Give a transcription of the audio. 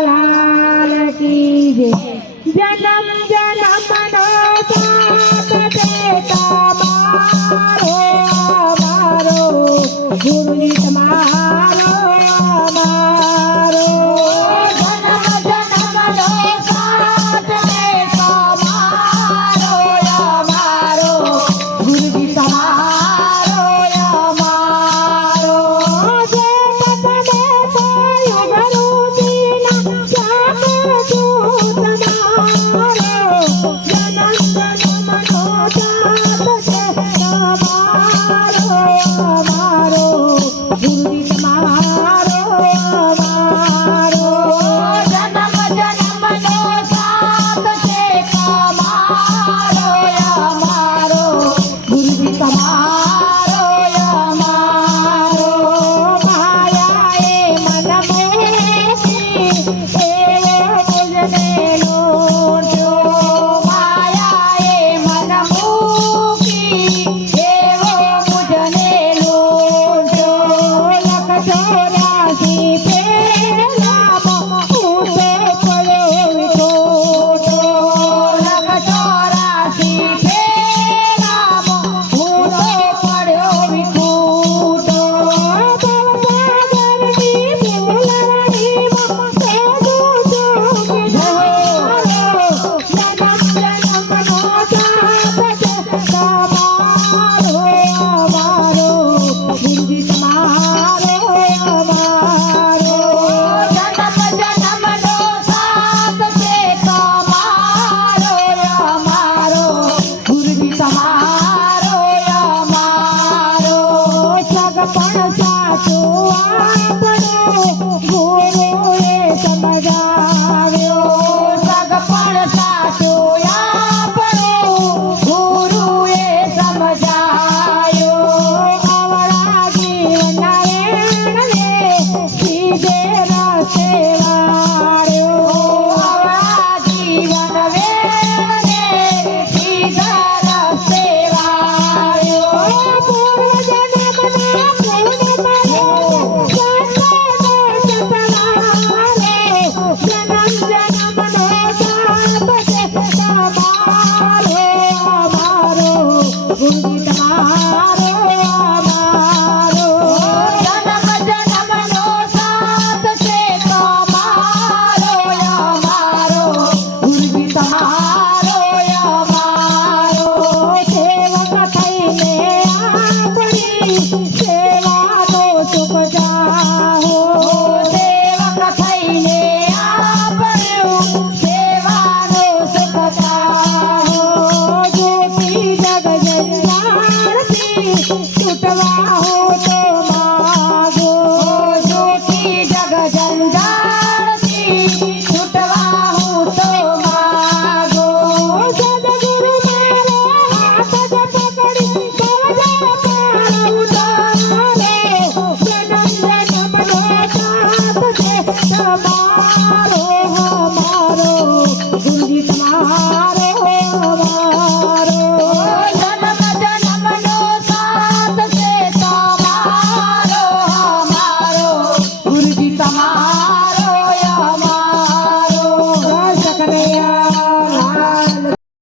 लाल की जय। जन्म जन्मनो साथ देता मारो मारो गुरुजी तुम्हारो मारो। जन्म जन्मनो साथ देता मारो मारो गुरुजी तुम्हारो मारो। जय पतने पायो गुरुजी ना श्याम दूत मारो। जन्म जन्मनो साथ देता मारो मारो गुरुजी तुम्हारो मारो। जन्म जन्मनो साथ देता मारो मारो गुरुजी तुम्हारो मारो। माया ए मन मोही एवो मुझने लोटो। माया ए मन मोही एवो मुझने लोटो। लख चौरासी फेरा उसे पड़ो विठोटो। लख चौरासी फेरा उसे पड़ो विठोटो। भवसागर की फूलवड़ी से दूसो की धारो। जन्म जन्मनो साथ देता मारो मारो गुरुजी तुम्हारो मारो। जन्म जन्मनो साथ देता मारो मारो गुरुजी तुम्हारो मारो। सगपण साचो आपणो गुरुए समजाव्यो। सगपण साचो आपणो गुरुए समजायो। अवळा जीवन रेणने सीधे रस्ते वाळ्यो।